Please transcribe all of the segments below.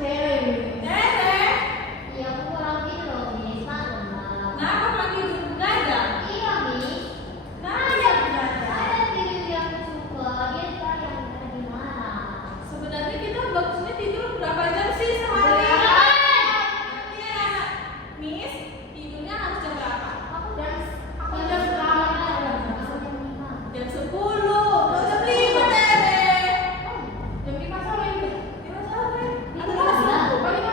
Tere. Tere, Iya, aku kurang tidur loh, Miss. Malam, Mbak. kenapa pagi itu begadang? Iya, Miss. Nah, ya begadang. Ada tidur yang suka, dia tadi yang tadi malam. Sebenarnya kita bagusnya tidur berapa jam sih sehari? Berapa? Iya, anak. Miss, tidurnya harus jam berapa? Aku jam jam berapa? Aku jam 5. Jam 10. Loh, jam 5, Tere. Jam 5 sore. 5 sore. Lima Atau jam sore. 10?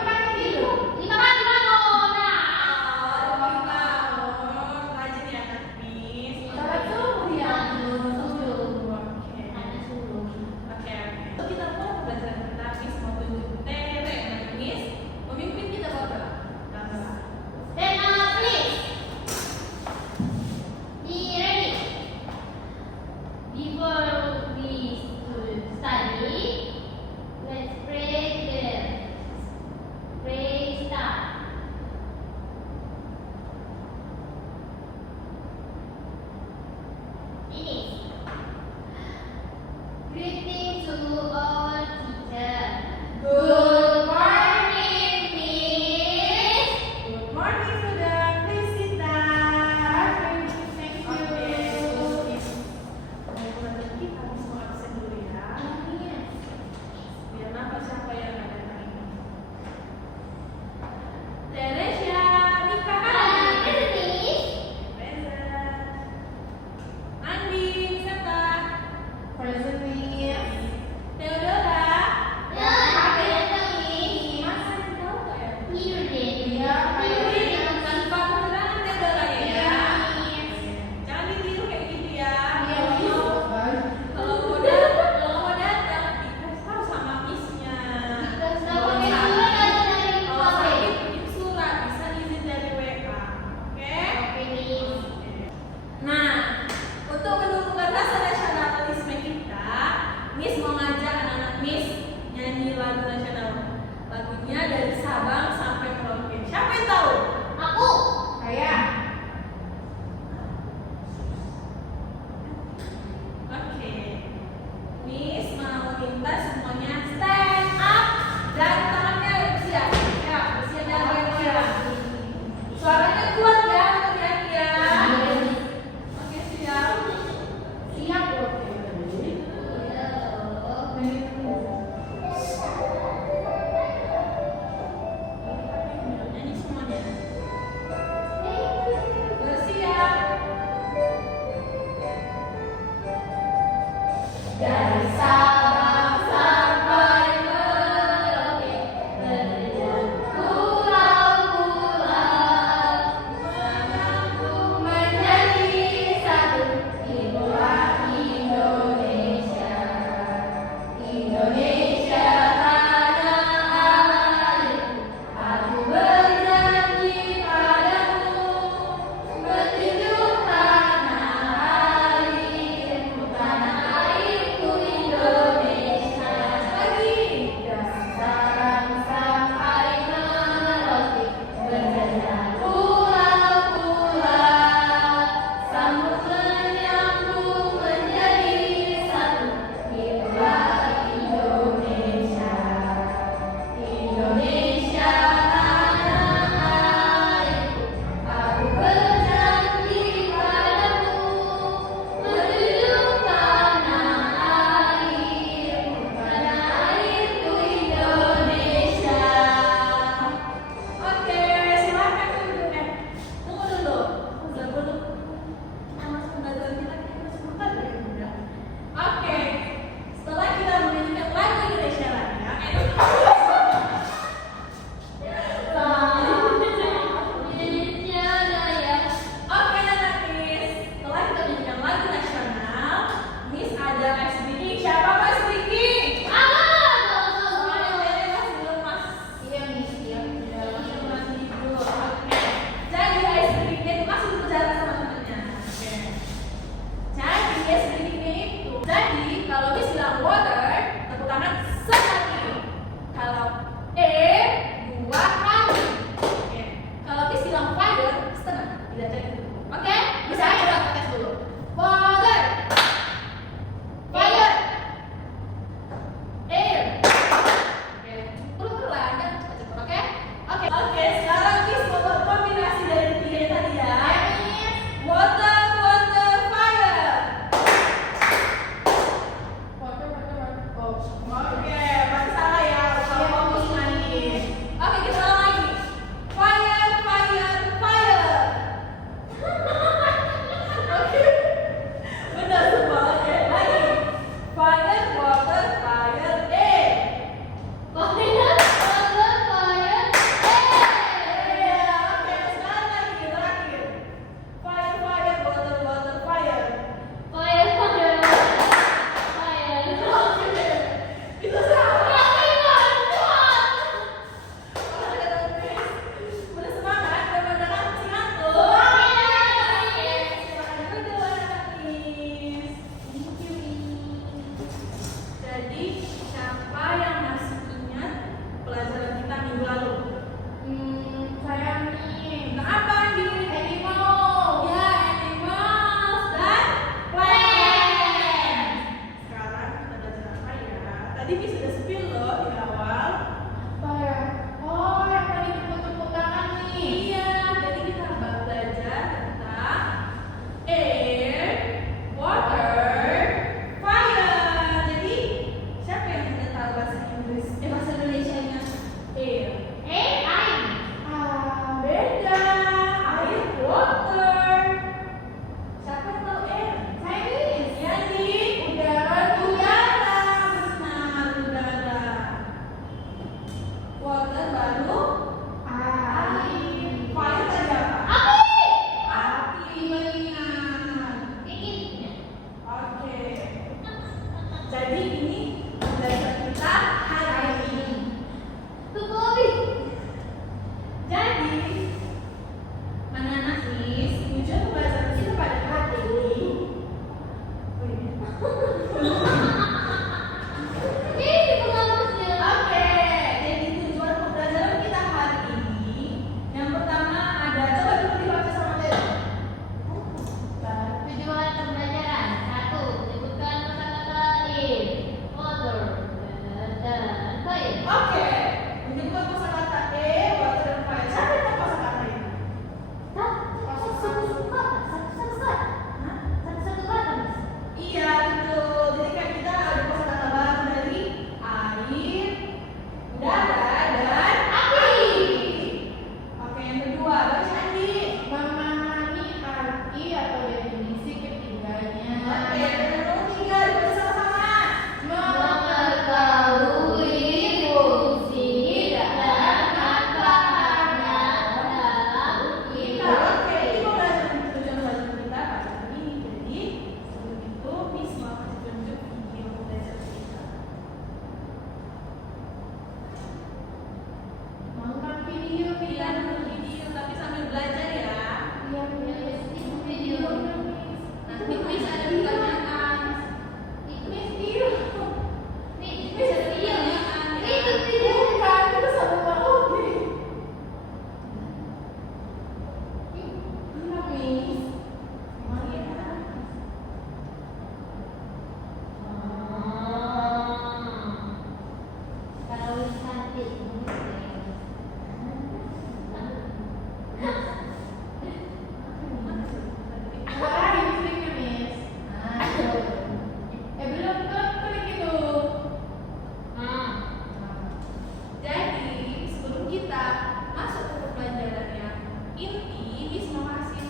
kita masuk ke pembelajarannya inti, Miss mau kasih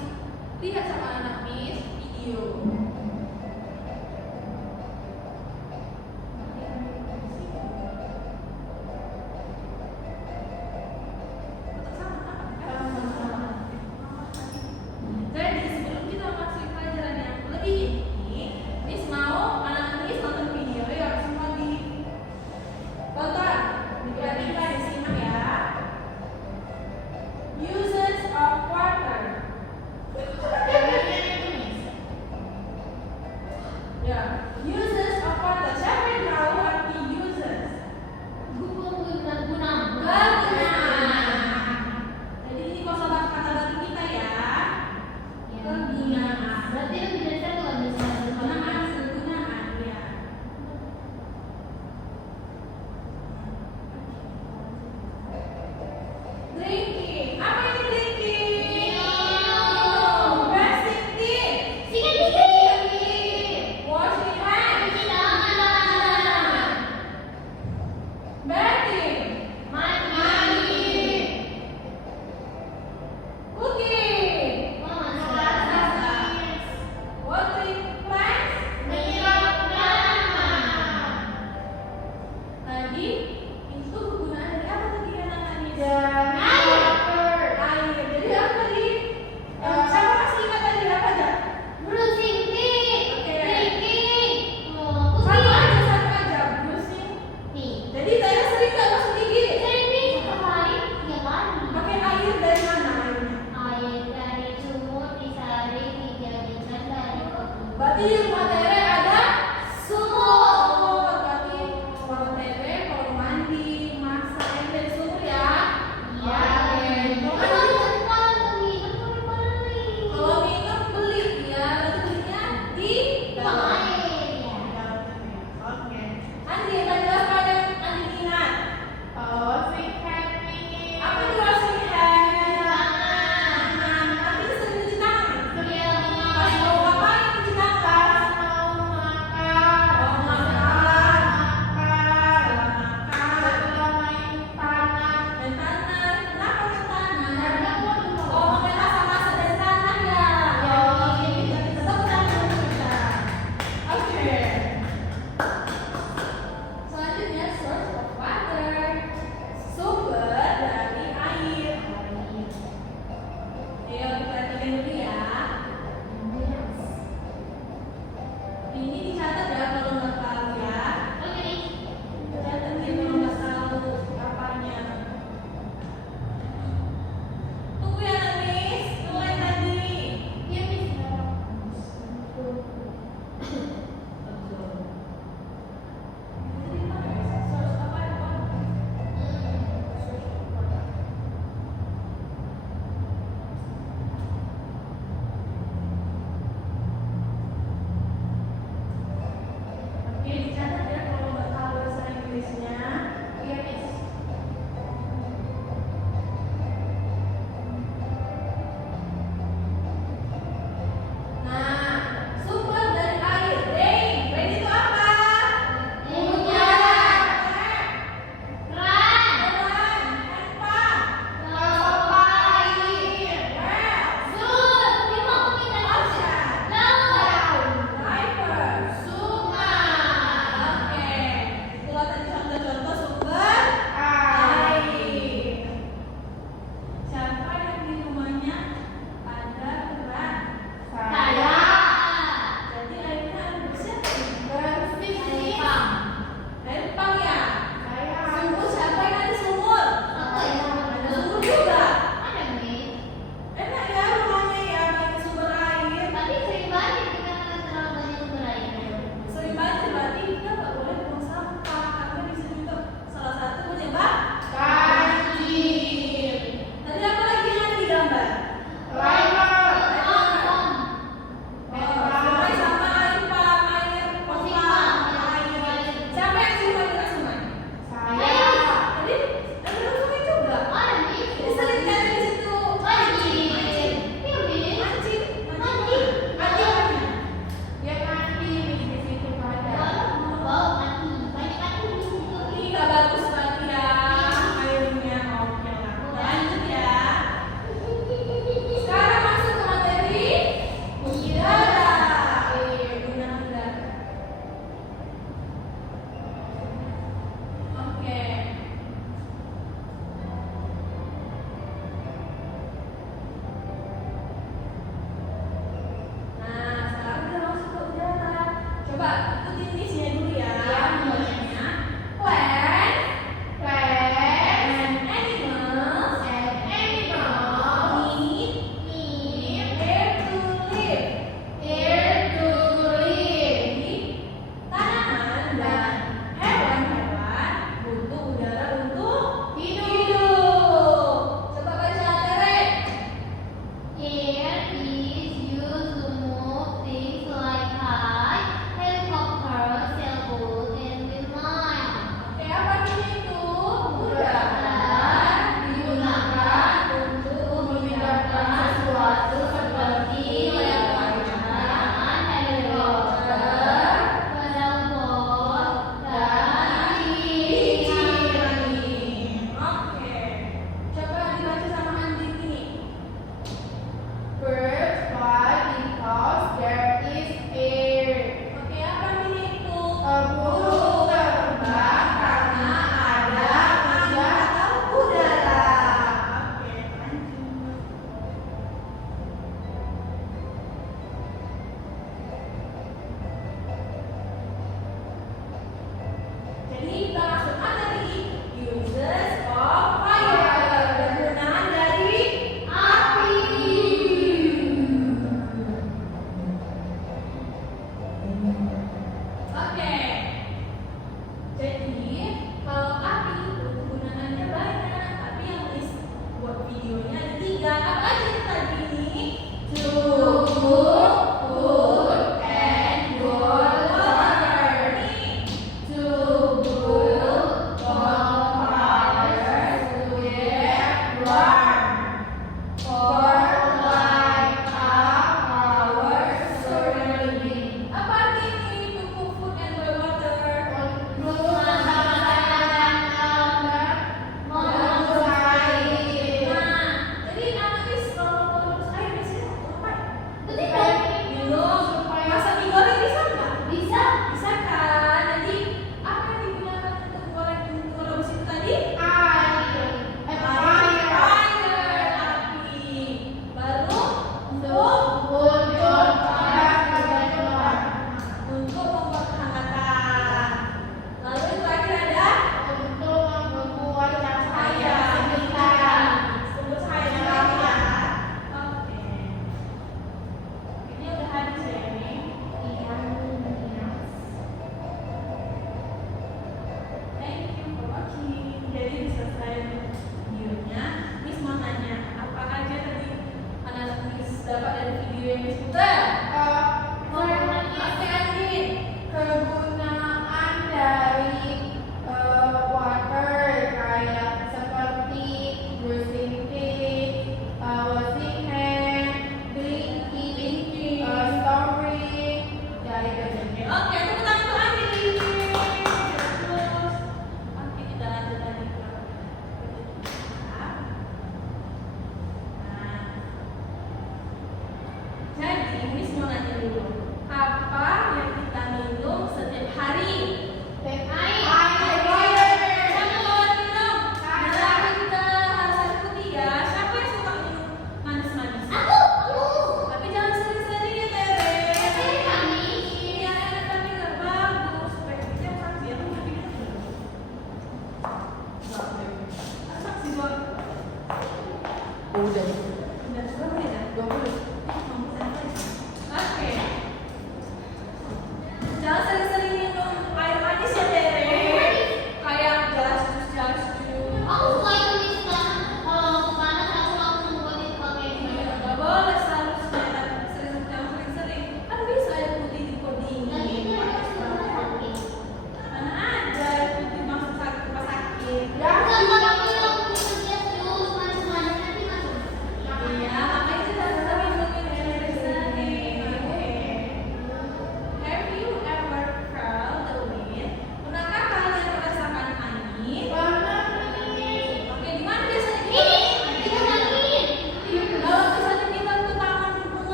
lihat sama anak Miss video. Jadi sebelum kita masuk pelajaran yang lebih inti, Miss mau anak Miss nonton video ya, semua di tonton, diperhatikan, disimak ya. Uses of water.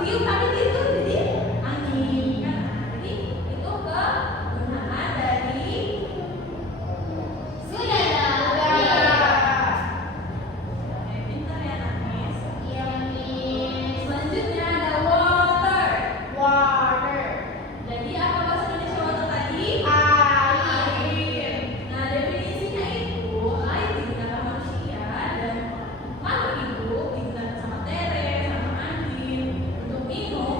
tiup tapi itu jadi angin kan. Jadi itu kegunaan dari Udara. Oke, pintar ya Nanis. Iya, Miss. Selanjutnya ada water. Water. Jadi apa bahasa Indonesia water tadi? Air. Nah, definisinya itu air digunakan manusia dan makhluk hidup digunakan sama tere, sama anjing untuk minum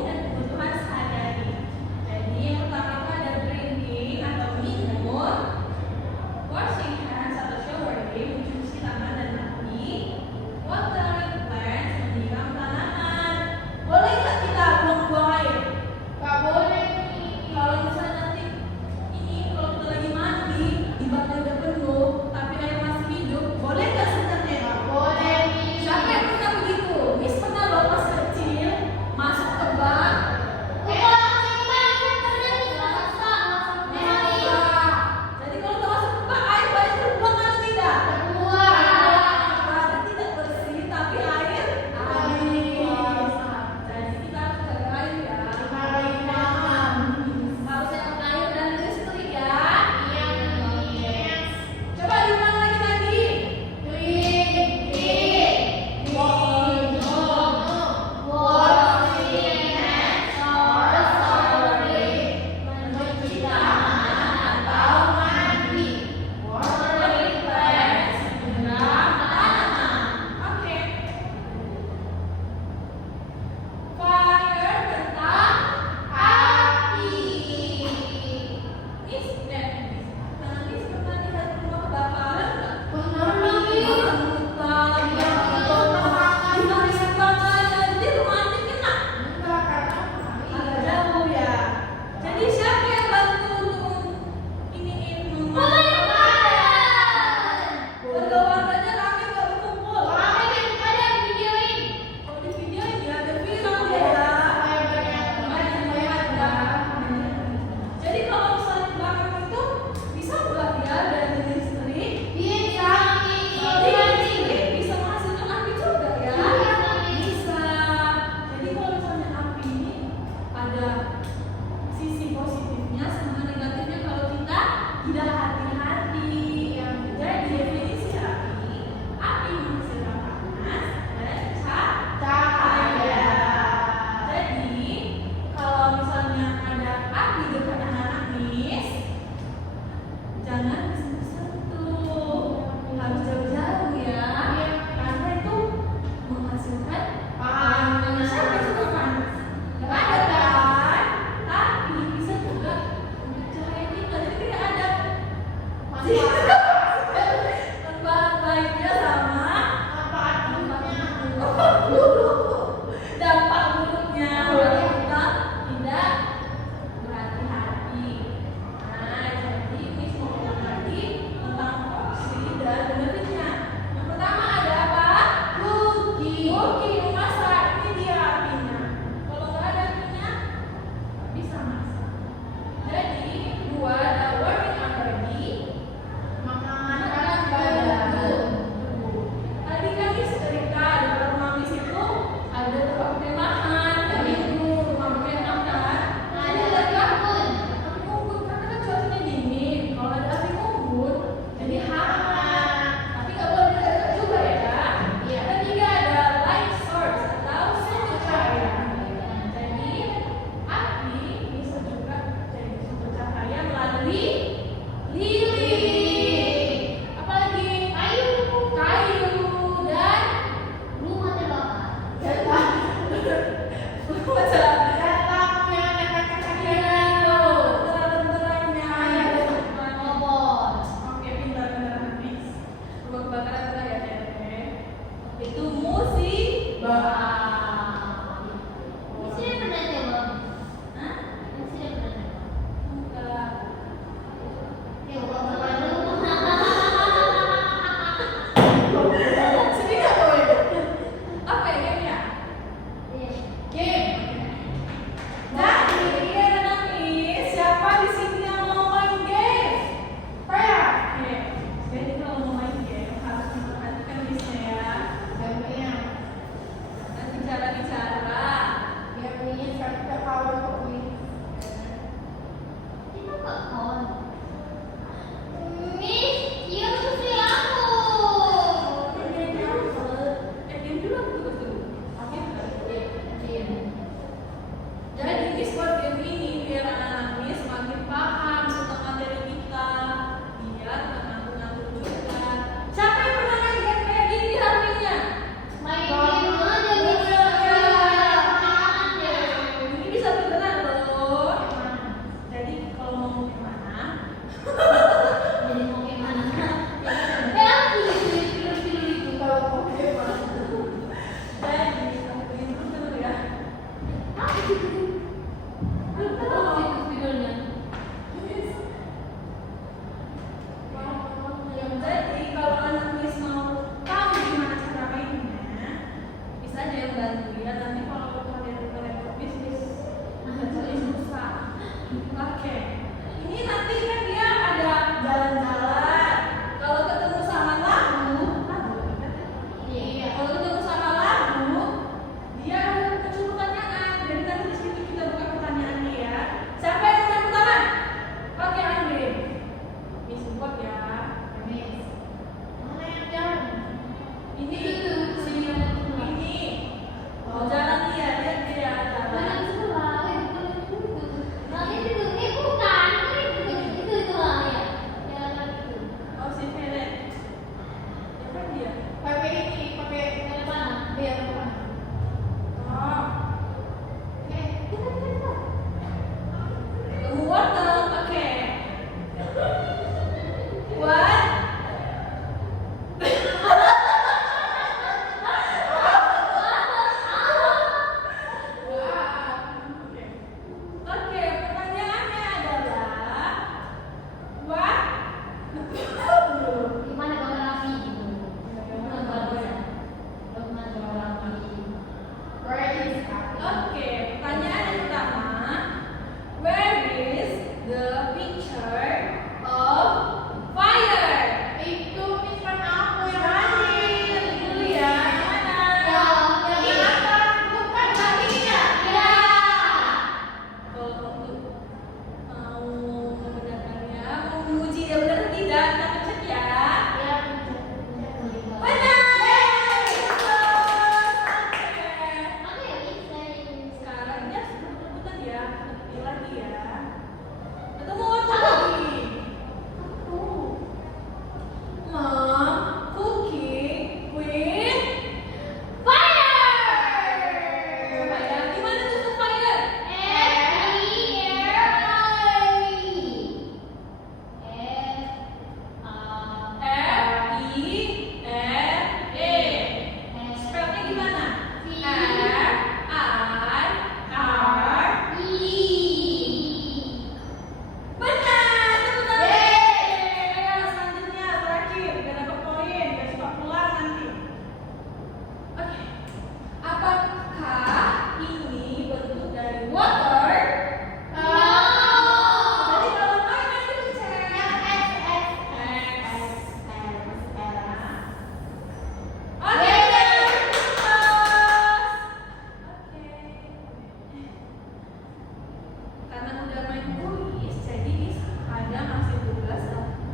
namanya kuis, jadi ada ngasih tugas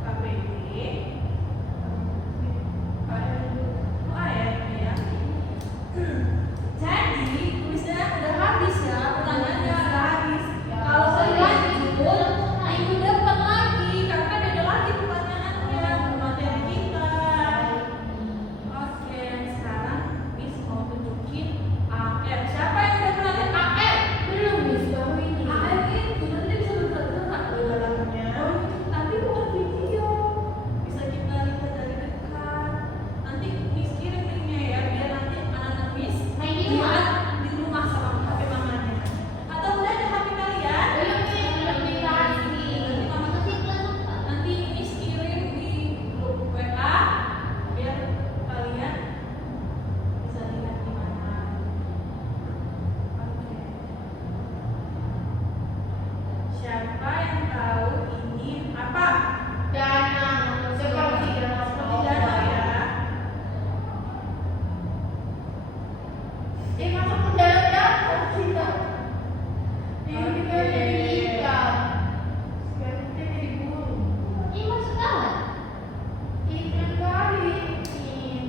KBD. Jadi kuisnya udah habis ya, pertanyaannya udah habis. Kalau lanjut minggu depan lagi, karena beda lagi pertanyaannya materi kita. Oke, sekarang Miss mau tunjukin AR. Siapa yang udah pernah lihat AR? Belum, Miss, baru ini. AR itu nanti bisa bergerak di dalamnya. Tapi bukan video, bisa kita lihat dari dekat. Nanti Miss kirim linknya ya, biar nanti anak-anak Miss Main di rumah? lihat di rumah sama HP mamanya. Atau udah ada HP kalian? Belum, Miss, belum dikasih. Masa sih kelas 4? Nanti Miss kirim di grup WA biar kalian bisa lihat di mana. Oke. Siapa yang tahu ini apa? Dana. Seperti danau ya. Masuk ke dalam dapur kita. Ini kita jadi ikan. Sekarang kita jadi burung. Ini masuk dalam. Ikan kali.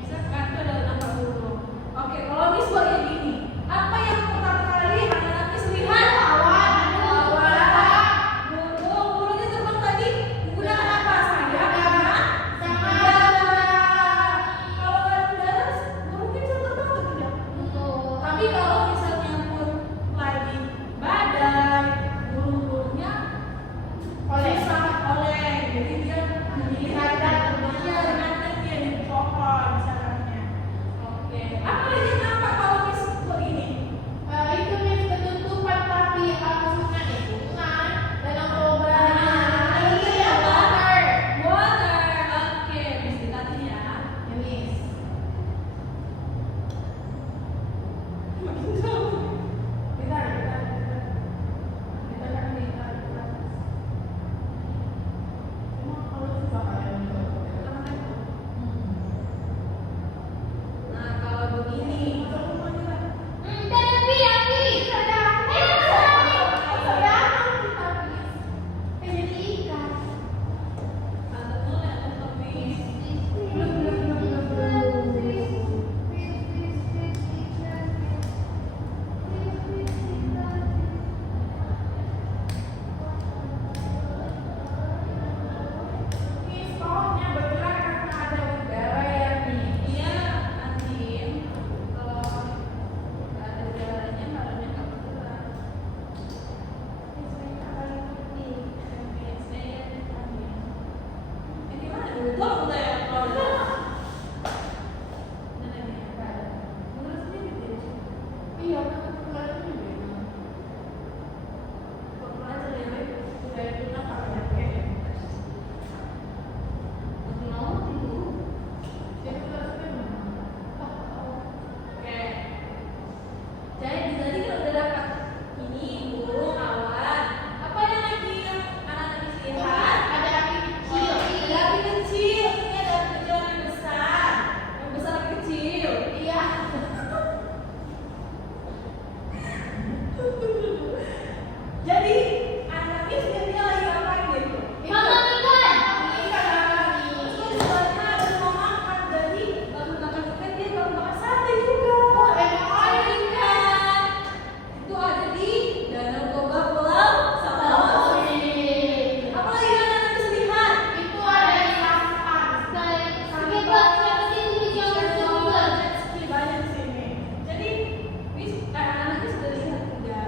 Sekarang itu adalah tambah burung. Oke, kalau Miss bagian gini, apa yang pertama kali anak-anak Miss lihat? Awan. Burung. Burungnya terbang tadi menggunakan apa? Sayap karena Sama. kalau ada udara, burungnya bisa terbang atau tidak? Tapi kalau misalnya pun lagi badai, burung-burungnya susah oleh, jadi dia melihat terbangnya dengan dia di pohon misalnya. Oke, apa lagi yang nampak kalau Miss begini? Itu Miss ketutupan tapi sungai itu sungai dalam lubang. Itu ya water. Water. Oke, Miss dekatin ya. Ya Miss. Makin jauh. Kita kan kita. Cuma kalau suka kayak Nah, kalau begini, ada mulai untuk Miss. Miss pohonnya bergerak karena ada udara ya Miss. Iya, Andin. Kalau nggak ada udaranya, barunya nggak bergerak. Ini gimana dulu? Tolong saya kalau ada. Mana ini? Menurut sendiri dia. Iya, kan kemarin juga. Kok aja ya, Beb? Udah itu apa ya? Jadi kita Oke. Jadi tadi kan udah dapat ini burung, awan. Apa yang lagi yang anak-anak lihat? ada api kecil. Ada api kecil. Ini ada api kecil yang besar. Yang besar api kecil. Iya. Jadi anak ini sebenarnya lagi ngapain gitu? Terus sebelahnya ada rumah makan. Jadi baru makan ikan dia baru makan sate juga. Oh, enak Ada ikan. Itu ada di Danau Toba Pulau Sapawon. Apa lagi yang anak bisa lihat? Itu ada di Lampang. Banyak di sini. Jadi, anak-anak sudah lihat udah,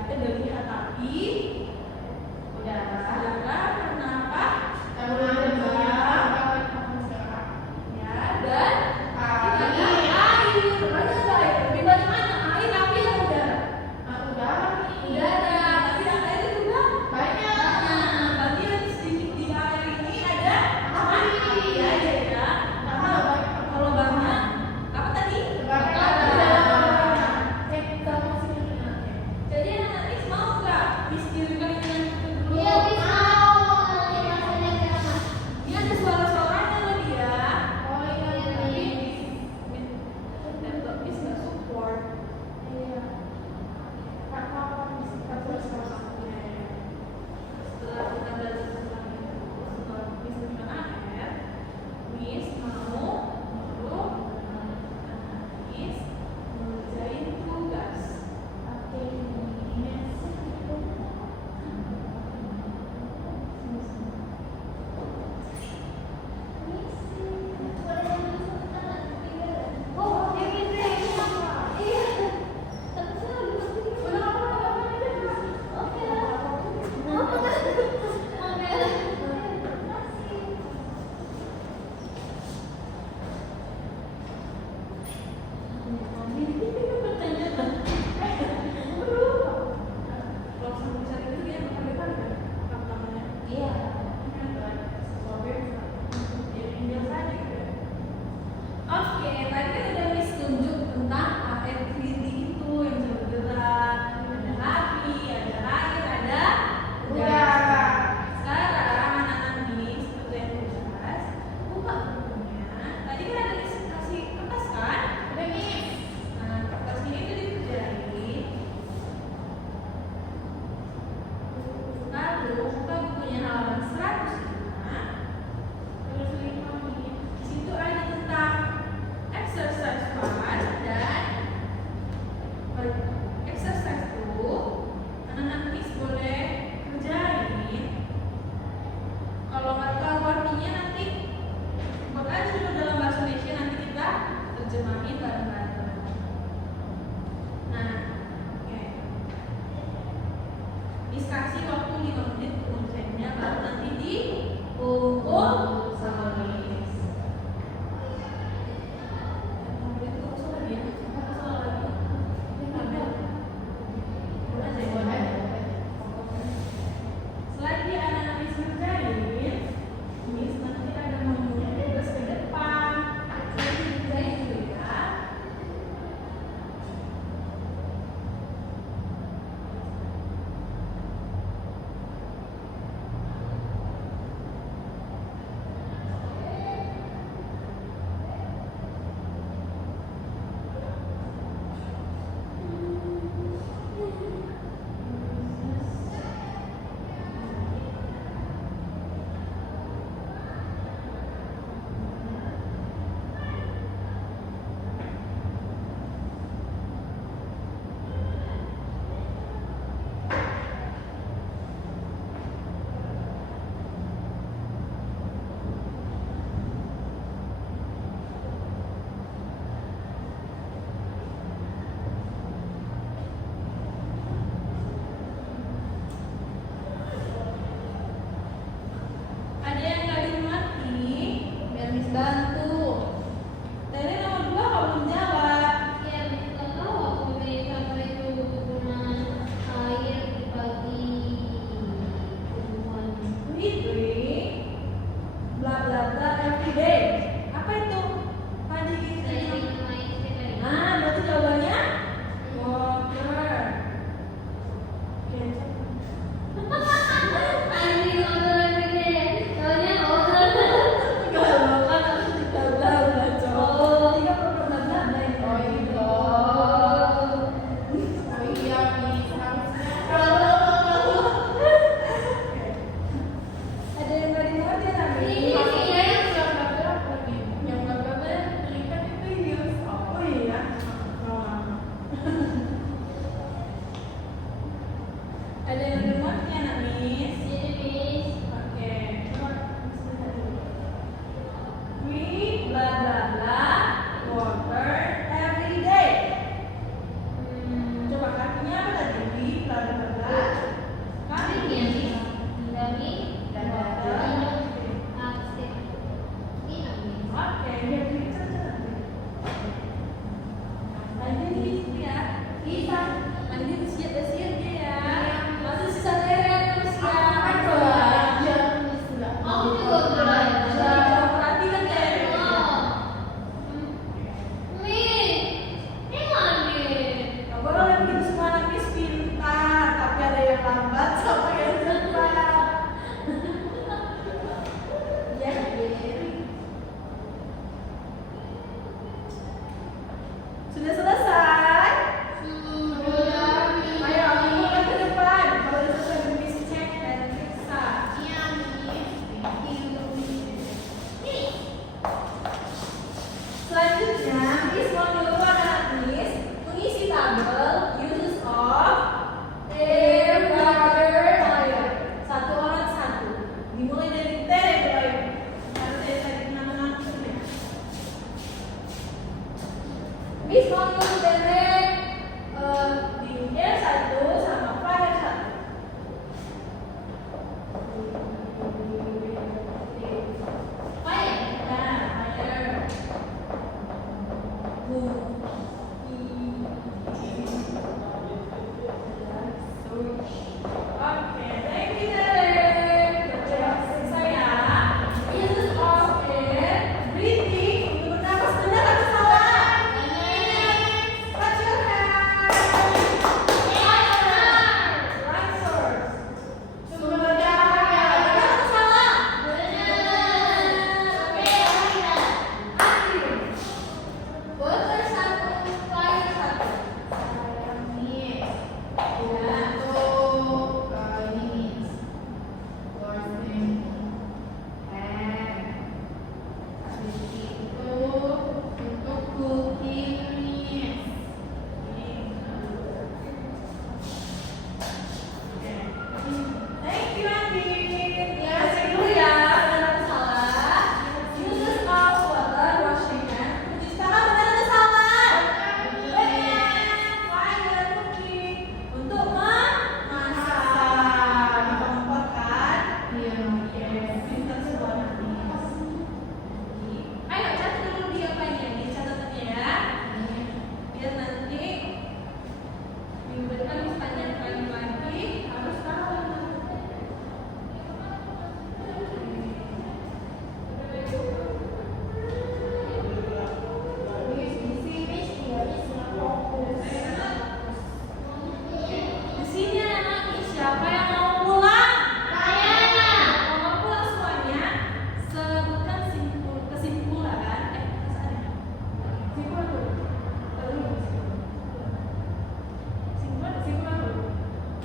halaman 105. Terus 5 nih. Di situ ada tentang exercise 1 dan exercise 2. Anak-anak Miss boleh kerjain. Kalau nggak tahu artinya nanti buat aja dulu dalam bahasa Indonesia, nanti kita terjemahin bareng-bareng. Nah, oke. Miss kasih waktu 5 menit untuk mengerjainnya, baru nanti dikumpul sama Miss. Selagi anak-anak Miss kerjain, Miss nanti ada memulai tugas ke depan. Jadi kerjain dulu ya. Ada yang nggak dimengerti, biar Miss bantu. Tere nomor 2 kalau belum jawab. Ya, kita tahu aku beli apa itu kegunaan air dibagi tumbuhan. Weekly, bla bla bla every day. Apa itu? Padi Saya gitu. minum air setiap hari. Nah, berarti jawabannya water. Oke, Air minum orang gede. Soalnya orang. enggak loh, kan harus bla bla bla, Cok. Tiga program bla bla bla ini. Oh iya. Oh iya, Miss. Harusnya. Ada yang nggak dimengerti tapi? Ini ya yang gambar apa nih? Yang gambarnya berikan itu hius. Oh iya. Oh. Ada yang dimengerti anak Miss? Jadi Miss. Oke, coba lihat dulu. We bla bla bla water every day. Coba artinya apa tadi? We bla bla bla. Kami Ini ya, Miss. Minum. water. Aksir. Minum, Miss. Oke, biar bisa lanjut di situ ya. Bisa. Lanjut siap-siap dia ya. Lalu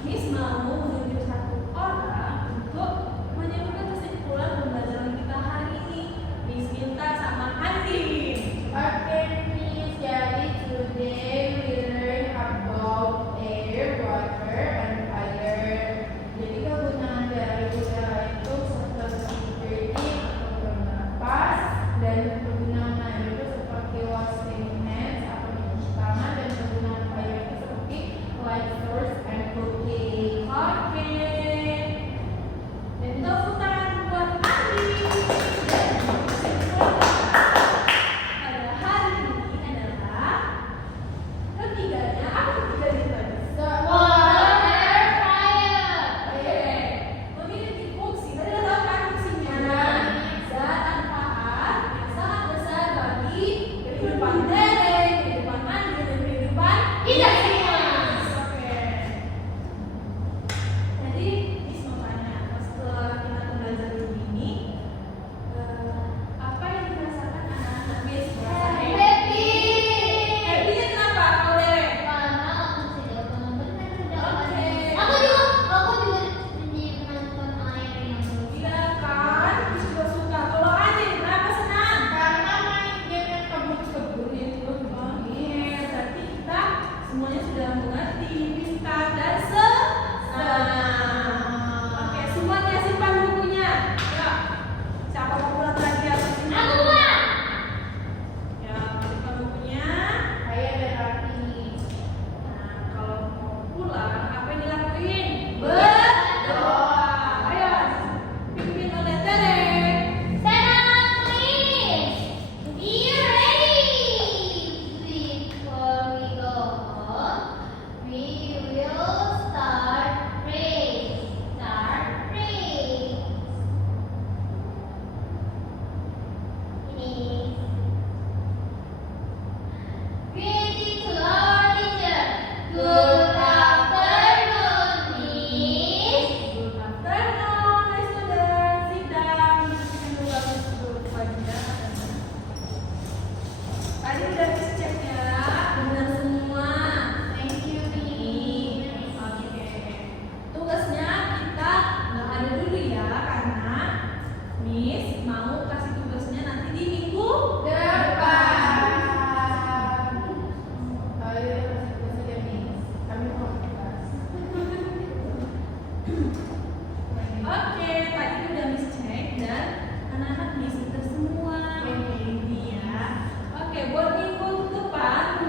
Miss mau menunjuk satu orang untuk menyampaikan kesimpulan pembelajaran kita hari ini. Miss minta sama Andin. Oke, Miss. Jadi today we learn about air, water, and fire. Jadi kegunaan dari udara itu seperti breathing atau bernapas, dan kegunaan air itu seperti washing hands atau mencuci tangan, dan kegunaan fire itu seperti light source and cooking. Oke. Dan tepuk tangan buat Andin. Dan kesimpulan pada hari ini adalah ketiganya, apa ketiganya tadi? Water, fire. Oke, memiliki fungsi. Tadi udah tahu kan fungsinya? Zat manfaat yang sangat besar bagi kehidupan Tere, kehidupan Andin, dan kehidupan Kita semua. Oke. Jadi, Miss mau tanya, setelah kita belajar begini, apa yang dirasakan anak-anak Miss? Happy. Happy-nya kenapa, kalau Tere? Karena aku sudah benar-benar sudah Oke. Aku juga jadi penonton air yang Iya kan, Miss juga suka. Kalau Andin, kenapa senang? karena main game yang kebun-kebun itu. Oke, berarti kita semuanya sudah mengerti, pintar dan senang. Oke, semuanya simpan bukunya. Ya, siapa mau pulang lagi harus simpan. Aku pulang. Ya, simpan bukunya. Saya dan Rati. Nah, kalau mau pulang, apa yang dilakuin? Berdoa. Ayo, pimpin oleh Tere. Sekarang please, be ready. Before we go on, we will start praise. Start praise. Ini. Greeting to our teacher. Good afternoon, Miss. Good afternoon, my student. Sit down. Bersihkan dulu bagus dulu wajahnya. Tadi udah Miss cek ya, benar semua. Thank you, Miss. Oke. Tugasnya kita nggak ada dulu ya, karena Miss mau kasih tugasnya nanti di minggu Depan. Ayo, kasih saja, Miss. Kami mau kelas. Oke, tadi udah Miss cek dan anak-anak Miss pintar semua. Oke. Ini ya. Oke, buat minggu depan